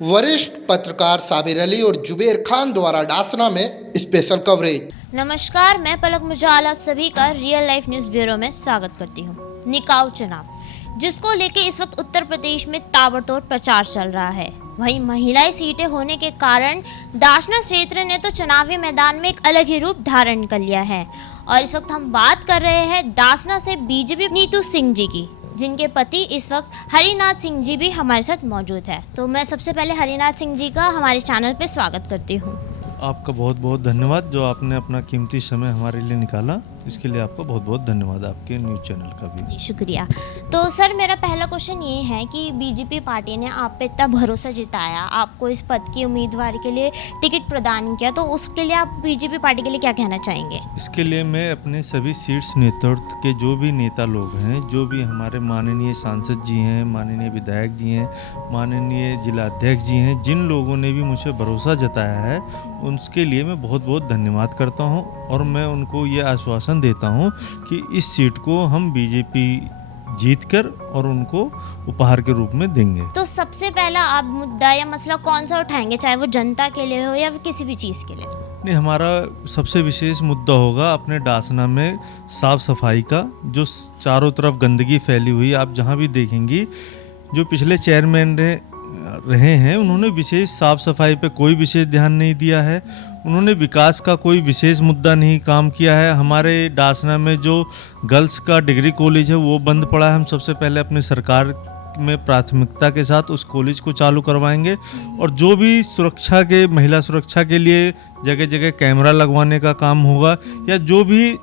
वरिष्ठ पत्रकार साबिर अली और जुबेर खान द्वारा डासना में स्पेशल कवरेज। नमस्कार, मैं पलक मुजाल आप सभी का रियल लाइफ न्यूज़ ब्यूरो में स्वागत करती हूँ। निकाऊ चुनाव, जिसको लेके इस वक्त उत्तर प्रदेश में ताबड़तोड़ प्रचार चल रहा है। वहीं महिलाएं सीटें होने के कारण डासना क्षेत्र ने तो चुनावी मैदान में एक अलग ही रूप धारण कर लिया है। और इस वक्त हम बात कर रहे हैं डासना से बीजेपी नीतू सिंह जी की, जिनके पति इस वक्त हरिनाथ सिंह जी भी हमारे साथ मौजूद है। तो मैं सबसे पहले हरिनाथ सिंह जी का हमारे चैनल पे स्वागत करती हूँ। आपका बहुत बहुत धन्यवाद जो आपने अपना कीमती समय हमारे लिए निकाला, इसके लिए आपका बहुत बहुत धन्यवाद, आपके न्यूज़ चैनल का भी। जी शुक्रिया। तो सर, मेरा पहला क्वेश्चन ये है कि बीजेपी पार्टी ने आप पे इतना भरोसा जताया, आपको इस पद की उम्मीदवार के लिए टिकट प्रदान किया, तो उसके लिए आप बीजेपी पार्टी के लिए क्या कहना चाहेंगे? इसके लिए मैं अपने सभी शीर्ष नेतृत्व के जो भी नेता लोग हैं, जो भी हमारे माननीय सांसद जी हैं, माननीय विधायक जी हैं, माननीय जिलाध्यक्ष जी हैं, जिन लोगों ने भी मुझे भरोसा जताया है, उनके लिए मैं बहुत बहुत धन्यवाद करता हूं। और मैं उनको ये आश्वासन देता हूं कि इस सीट को हम बीजेपी जीतकर और उनको उपहार के रूप में देंगे। तो सबसे पहला आप मुद्दा या मसला कौन सा उठाएंगे, चाहे वो जनता के लिए हो या फिर किसी भी चीज़ के लिए? नहीं, हमारा सबसे विशेष मुद्दा होगा अपने डासना में साफ़ सफाई का। जो चारों तरफ गंदगी फैली हुई, आप जहां भी देखेंगी, जो पिछले चेयरमैन रहे हैं, उन्होंने विशेष साफ़ सफाई पे कोई विशेष ध्यान नहीं दिया है। उन्होंने विकास का कोई विशेष मुद्दा नहीं काम किया है। हमारे डासना में जो गर्ल्स का डिग्री कॉलेज है वो बंद पड़ा है। हम सबसे पहले अपनी सरकार में प्राथमिकता के साथ उस कॉलेज को चालू करवाएंगे। और जो भी सुरक्षा के, महिला सुरक्षा के लिए जगह जगह कैमरा लगवाने का काम होगा, या जो भी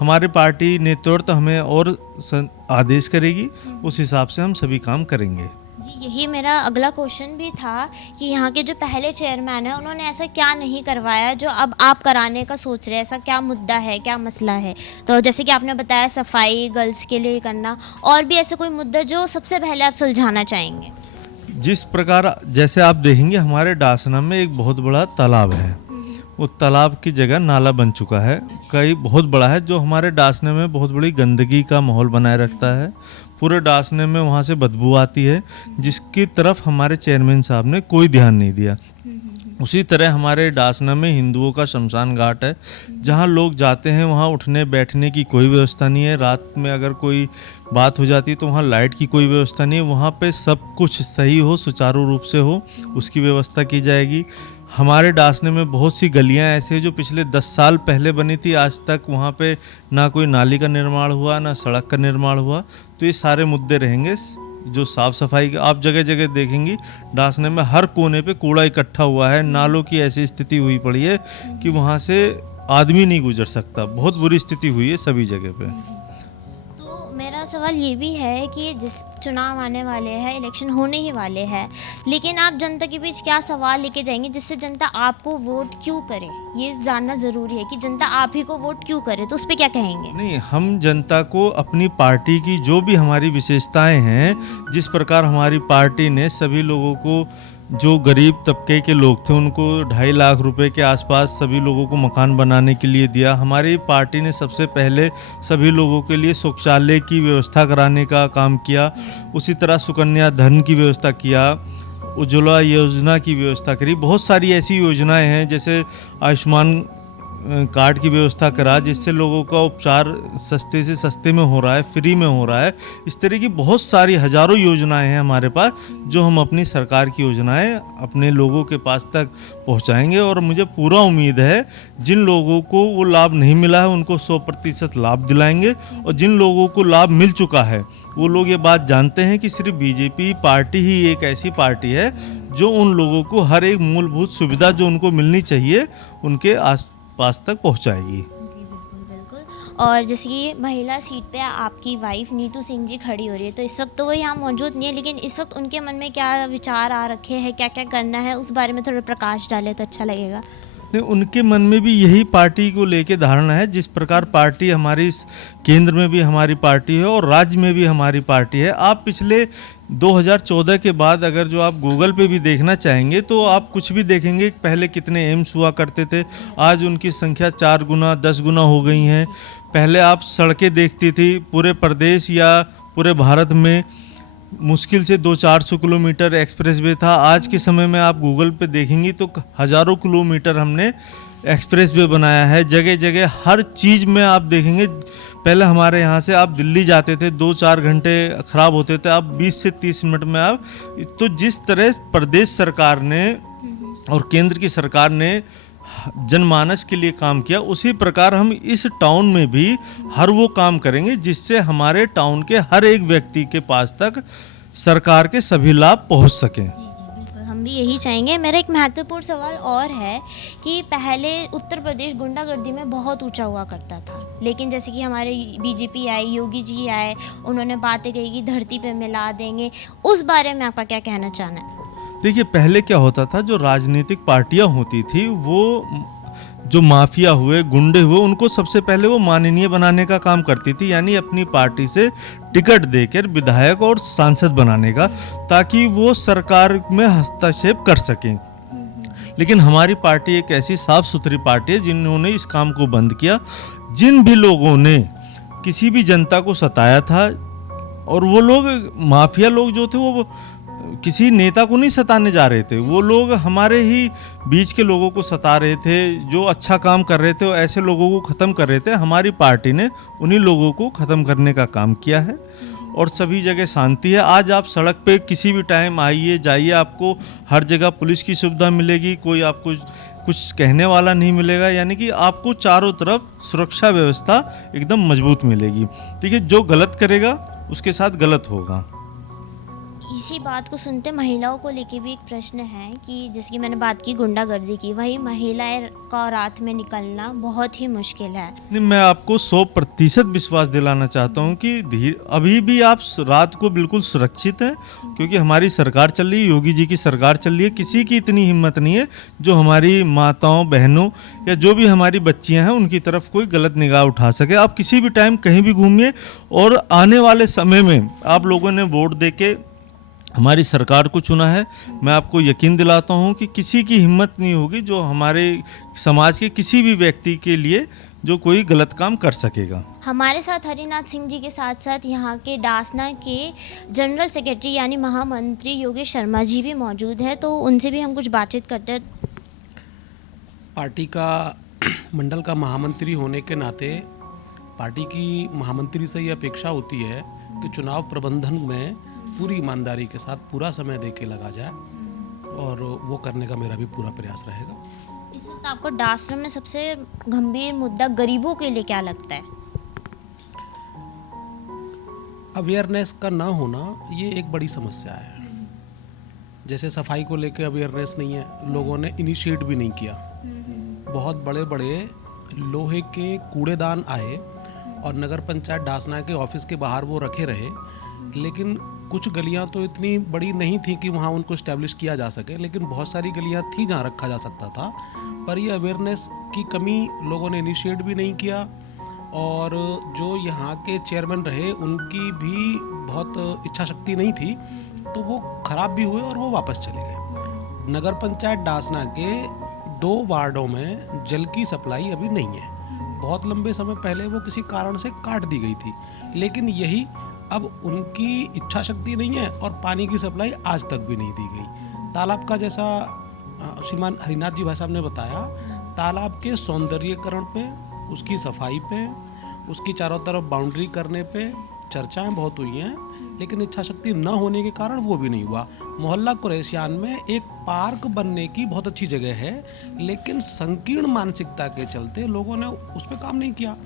हमारे पार्टी नेतृत्व हमें और आदेश करेगी, उस हिसाब से हम सभी काम करेंगे। जी, यही मेरा अगला क्वेश्चन भी था कि यहाँ के जो पहले चेयरमैन हैं, उन्होंने ऐसा क्या नहीं करवाया जो अब आप कराने का सोच रहे हैं? ऐसा क्या मुद्दा है, क्या मसला है? तो जैसे कि आपने बताया सफाई, गर्ल्स के लिए करना, और भी ऐसे कोई मुद्दा जो सबसे पहले आप सुलझाना चाहेंगे? जिस प्रकार जैसे आप देखेंगे, हमारे डासना में एक बहुत बड़ा तालाब है। वो तालाब की जगह नाला बन चुका है, कई बहुत बड़ा है, जो हमारे डासने में बहुत बड़ी गंदगी का माहौल बनाए रखता है। पूरे डासने में वहाँ से बदबू आती है, जिसकी तरफ हमारे चेयरमैन साहब ने कोई ध्यान नहीं दिया। उसी तरह हमारे डासना में हिंदुओं का शमशान घाट है, जहाँ लोग जाते हैं, वहाँ उठने बैठने की कोई व्यवस्था नहीं है। रात में अगर कोई बात हो जाती है तो वहाँ लाइट की कोई व्यवस्था नहीं है। वहाँ पे सब कुछ सही हो, सुचारू रूप से हो, उसकी व्यवस्था की जाएगी। हमारे डासने में बहुत सी गलियां ऐसे हैं जो पिछले 10 साल पहले बनी थी, आज तक वहाँ पे ना कोई नाली का निर्माण हुआ, ना सड़क का निर्माण हुआ। तो ये सारे मुद्दे रहेंगे। जो साफ़ सफाई का आप जगह जगह देखेंगी, डासने में हर कोने पे कूड़ा इकट्ठा हुआ है। नालों की ऐसी स्थिति हुई पड़ी है कि वहाँ से आदमी नहीं गुजर सकता। बहुत बुरी स्थिति हुई है सभी जगह पे। तो मेरा सवाल ये भी है कि जिस चुनाव आने वाले हैं, इलेक्शन होने ही वाले हैं, लेकिन आप जनता के बीच क्या सवाल लेके जाएंगे जिससे जनता आपको वोट क्यों करे? ये जानना ज़रूरी है कि जनता आप ही को वोट क्यों करे, तो उस पर क्या कहेंगे? नहीं, हम जनता को अपनी पार्टी की जो भी हमारी विशेषताएं हैं, जिस प्रकार हमारी पार्टी ने सभी लोगों को, जो गरीब तबके के लोग थे, उनको 2.5 लाख रुपए के आसपास सभी लोगों को मकान बनाने के लिए दिया। हमारी पार्टी ने सबसे पहले सभी लोगों के लिए शौचालय की व्यवस्था कराने का काम किया। उसी तरह सुकन्या धन की व्यवस्था किया, उज्ज्वला योजना की व्यवस्था करी। बहुत सारी ऐसी योजनाएं हैं, जैसे आयुष्मान कार्ड की व्यवस्था करा, जिससे लोगों का उपचार सस्ते से सस्ते में हो रहा है, फ्री में हो रहा है। इस तरह की बहुत सारी हजारों योजनाएं हैं हमारे पास, जो हम अपनी सरकार की योजनाएं अपने लोगों के पास तक पहुंचाएंगे। और मुझे पूरा उम्मीद है, जिन लोगों को वो लाभ नहीं मिला है उनको 100% लाभ दिलाएंगे। और जिन लोगों को लाभ मिल चुका है, वो लोग ये बात जानते हैं कि सिर्फ बीजेपी पार्टी ही एक ऐसी पार्टी है जो उन लोगों को हर एक मूलभूत सुविधा जो उनको मिलनी चाहिए, उनके पास तक पहुंचाएगी। जी बिल्कुल बिल्कुल। और जैसे कि महिला सीट पे आपकी वाइफ नीतू सिंह जी खड़ी हो रही है, तो इस वक्त तो वो यहाँ मौजूद नहीं है, लेकिन इस वक्त उनके मन में क्या विचार आ रखे हैं, क्या क्या करना है, उस बारे में थोड़ा प्रकाश डाले तो अच्छा लगेगा। नहीं, उनके मन में भी यही पार्टी को लेके धारणा है। जिस प्रकार पार्टी हमारी केंद्र में भी हमारी पार्टी है और राज्य में भी हमारी पार्टी है। आप पिछले 2014 के बाद अगर जो आप गूगल पे भी देखना चाहेंगे, तो आप कुछ भी देखेंगे। पहले कितने एम्स हुआ करते थे, आज उनकी संख्या 4 गुना 10 गुना हो गई हैं। पहले आप सड़कें देखती थी पूरे प्रदेश या पूरे भारत में मुश्किल से 200-400 किलोमीटर एक्सप्रेसवे था। आज के समय में आप गूगल पे देखेंगी तो हज़ारों किलोमीटर हमने एक्सप्रेसवे बनाया है। जगह जगह हर चीज़ में आप देखेंगे, पहले हमारे यहाँ से आप दिल्ली जाते थे 2-4 घंटे ख़राब होते थे, अब 20 से 30 मिनट में आप। तो जिस तरह प्रदेश सरकार ने और केंद्र की सरकार ने जनमानस के लिए काम किया, उसी प्रकार हम इस टाउन में भी हर वो काम करेंगे जिससे हमारे टाउन के हर एक व्यक्ति के पास तक सरकार के सभी लाभ पहुंच सकें। बिल्कुल, हम भी यही चाहेंगे। मेरा एक महत्वपूर्ण सवाल और है कि पहले उत्तर प्रदेश गुंडागर्दी में बहुत ऊंचा हुआ करता था, लेकिन जैसे कि हमारे बीजेपी आई, योगी जी आए, उन्होंने बातें कही कि धरती पे मिला देंगे। उस बारे में आपका क्या कहना चाहना है? देखिए, पहले क्या होता था, जो राजनीतिक पार्टियां होती थी वो जो माफिया हुए, गुंडे हुए, उनको सबसे पहले वो माननीय बनाने का काम करती थी, यानी अपनी पार्टी से टिकट देकर विधायक और सांसद बनाने का, ताकि वो सरकार में हस्तक्षेप कर सकें। लेकिन हमारी पार्टी एक ऐसी साफ सुथरी पार्टी है जिन्होंने इस काम को बंद किया। जिन भी लोगों ने किसी भी जनता को सताया था, और वो लोग माफिया लोग जो थे वो किसी नेता को नहीं सताने जा रहे थे, वो लोग हमारे ही बीच के लोगों को सता रहे थे, जो अच्छा काम कर रहे थे और ऐसे लोगों को ख़त्म कर रहे थे। हमारी पार्टी ने उन्हीं लोगों को ख़त्म करने का काम किया है और सभी जगह शांति है। आज आप सड़क पे किसी भी टाइम आइए जाइए, आपको हर जगह पुलिस की सुविधा मिलेगी, कोई आपको कुछ कहने वाला नहीं मिलेगा, यानी कि आपको चारों तरफ सुरक्षा व्यवस्था एकदम मजबूत मिलेगी। देखिए, जो गलत करेगा उसके साथ गलत होगा। इसी बात को सुनते महिलाओं को लेके भी एक प्रश्न है कि जैसे कि मैंने बात की गुंडागर्दी की, वही महिलाएं का रात में निकलना बहुत ही मुश्किल है। नहीं, मैं आपको 100% विश्वास दिलाना चाहता हूँ कि अभी भी आप रात को बिल्कुल सुरक्षित हैं, क्योंकि हमारी सरकार चल रही है, योगी जी की सरकार चल रही है। किसी की इतनी हिम्मत नहीं है जो हमारी माताओं, बहनों या जो भी हमारी बच्चियाँ हैं उनकी तरफ कोई गलत निगाह उठा सके। आप किसी भी टाइम कहीं भी घूमिए, और आने वाले समय में आप लोगों ने वोट देके हमारी सरकार को चुना है, मैं आपको यकीन दिलाता हूं कि किसी की हिम्मत नहीं होगी जो हमारे समाज के किसी भी व्यक्ति के लिए जो कोई गलत काम कर सकेगा। हमारे साथ हरिनाथ सिंह जी के साथ साथ यहाँ के डासना के जनरल सेक्रेटरी यानी महामंत्री योगेश शर्मा जी भी मौजूद है, तो उनसे भी हम कुछ बातचीत करते हैं। पार्टी का मंडल का महामंत्री होने के नाते पार्टी की महामंत्री से ये अपेक्षा होती है कि चुनाव प्रबंधन में पूरी ईमानदारी के साथ पूरा समय दे के लगा जाए, और वो करने का मेरा भी पूरा प्रयास रहेगा। इस वक्त आपको डासना में सबसे गंभीर मुद्दा गरीबों के लिए क्या लगता है? अवेयरनेस का ना होना ये एक बड़ी समस्या है। जैसे सफाई को लेके अवेयरनेस नहीं है, लोगों ने इनिशिएट भी नहीं किया। बहुत बड़े बड़े लोहे के कूड़ेदान आए और नगर पंचायत डासना के ऑफिस के बाहर वो रखे रहे, लेकिन कुछ गलियां तो इतनी बड़ी नहीं थी कि वहां उनको इस्टेब्लिश किया जा सके, लेकिन बहुत सारी गलियां थी जहां रखा जा सकता था। पर ये अवेयरनेस की कमी, लोगों ने इनिशिएट भी नहीं किया, और जो यहाँ के चेयरमैन रहे उनकी भी बहुत इच्छा शक्ति नहीं थी, तो वो ख़राब भी हुए और वो वापस चले गए। नगर पंचायत डासना के 2 वार्डों में जल की सप्लाई अभी नहीं है। बहुत लंबे समय पहले वो किसी कारण से काट दी गई थी, लेकिन यही अब उनकी इच्छा शक्ति नहीं है और पानी की सप्लाई आज तक भी नहीं दी गई। तालाब का, जैसा श्रीमान हरिनाथ जी भाई साहब ने बताया, तालाब के सौंदर्यीकरण पे, उसकी सफाई पे, उसकी चारों तरफ बाउंड्री करने पे चर्चाएं बहुत हुई हैं, लेकिन इच्छा शक्ति न होने के कारण वो भी नहीं हुआ। मोहल्ला कुरैशियान में एक पार्क बनने की बहुत अच्छी जगह है, लेकिन संकीर्ण मानसिकता के चलते लोगों ने उस पर काम नहीं किया।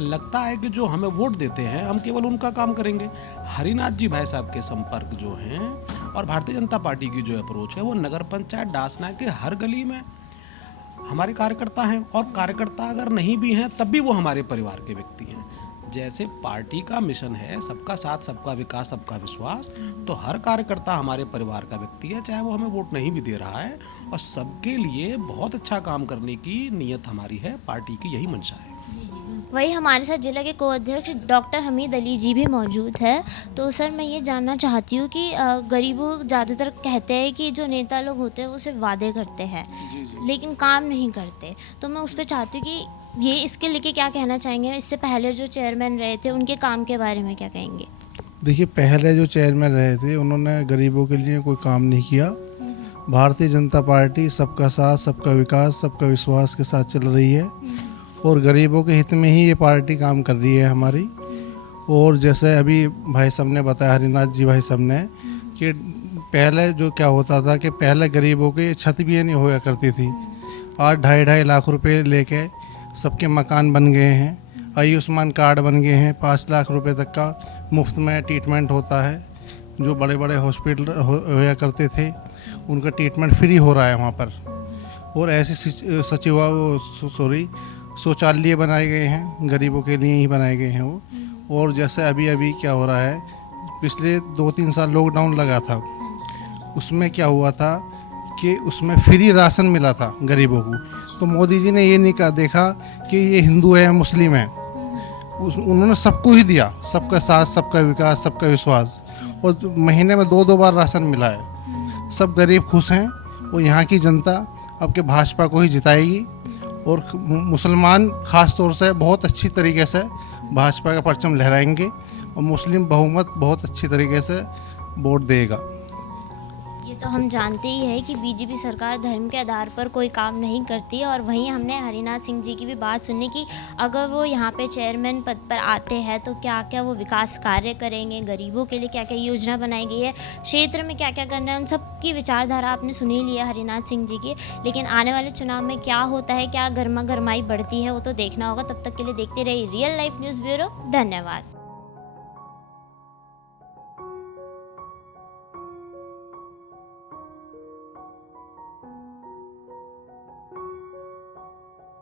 लगता है कि जो हमें वोट देते हैं हम केवल उनका काम करेंगे। हरिनाथ जी भाई साहब के संपर्क जो हैं और भारतीय जनता पार्टी की जो अप्रोच है, वो नगर पंचायत डासना के हर गली में हमारे कार्यकर्ता हैं, और कार्यकर्ता अगर नहीं भी हैं तब भी वो हमारे परिवार के व्यक्ति हैं। जैसे पार्टी का मिशन है सबका साथ, सबका विकास, सबका विश्वास, तो हर कार्यकर्ता हमारे परिवार का व्यक्ति है, चाहे वो हमें वोट नहीं भी दे रहा है, और सबके लिए बहुत अच्छा काम करने की नीयत हमारी है। पार्टी की यही मंशा है। वही हमारे साथ जिला के को-अध्यक्ष डॉक्टर हमीद अली जी भी मौजूद है। तो सर, मैं ये जानना चाहती हूँ कि गरीबों ज़्यादातर कहते हैं कि जो नेता लोग होते हैं वो सिर्फ वादे करते हैं, लेकिन काम नहीं करते। तो मैं उस पर चाहती हूँ कि ये इसके लेके क्या कहना चाहेंगे? इससे पहले जो चेयरमैन रहे थे उनके काम के बारे में क्या कहेंगे? देखिए, पहले जो चेयरमैन रहे थे उन्होंने गरीबों के लिए कोई काम नहीं किया। भारतीय जनता पार्टी सबका साथ, सबका विकास, सबका विश्वास के साथ चल रही है और गरीबों के हित में ही ये पार्टी काम कर रही है हमारी। और जैसे अभी भाई साहब ने बताया, हरिनाथ जी भाई साहब ने, कि पहले जो क्या होता था कि पहले गरीबों की छत भी नहीं होया करती थी। आज 2.5 लाख रुपए लेके सबके मकान बन गए हैं, आयुष्मान कार्ड बन गए हैं, 5 लाख रुपए तक का मुफ्त में ट्रीटमेंट होता है। जो बड़े बड़े हॉस्पिटल होया करते थे उनका ट्रीटमेंट फ्री हो रहा है वहाँ पर। और ऐसे शौचालय बनाए गए हैं, गरीबों के लिए ही बनाए गए हैं वो। और जैसे अभी क्या हो रहा है, पिछले 2-3 साल लॉकडाउन लगा था, उसमें क्या हुआ था कि उसमें फ्री राशन मिला था गरीबों को। तो मोदी जी ने ये नहीं कहा देखा कि ये हिंदू है मुस्लिम है, उन्होंने सबको ही दिया, सबका साथ, सबका विकास, सबका विश्वास। और महीने में 2-2 बार राशन मिला है। सब गरीब खुश हैं और यहाँ की जनता अब के भाजपा को ही जिताएगी। और मुसलमान ख़ास तौर से बहुत अच्छी तरीके से भाजपा का परचम लहराएंगे और मुस्लिम बहुमत बहुत अच्छी तरीके से वोट देगा। ये तो हम जानते ही है कि बीजेपी सरकार धर्म के आधार पर कोई काम नहीं करती है। और वहीं हमने हरिनाथ सिंह जी की भी बात सुनी कि अगर वो यहाँ पे चेयरमैन पद पर आते हैं तो क्या क्या वो विकास कार्य करेंगे, गरीबों के लिए क्या क्या योजना बनाई गई है, क्षेत्र में क्या क्या करना है, उन सब की विचारधारा आपने सुन ही लिया हरिनाथ सिंह जी की। लेकिन आने वाले चुनाव में क्या होता है, क्या गर्मा गर्माई बढ़ती है, वो तो देखना होगा। तब तक के लिए देखते रहिए रियल लाइफ न्यूज़ ब्यूरो। धन्यवाद।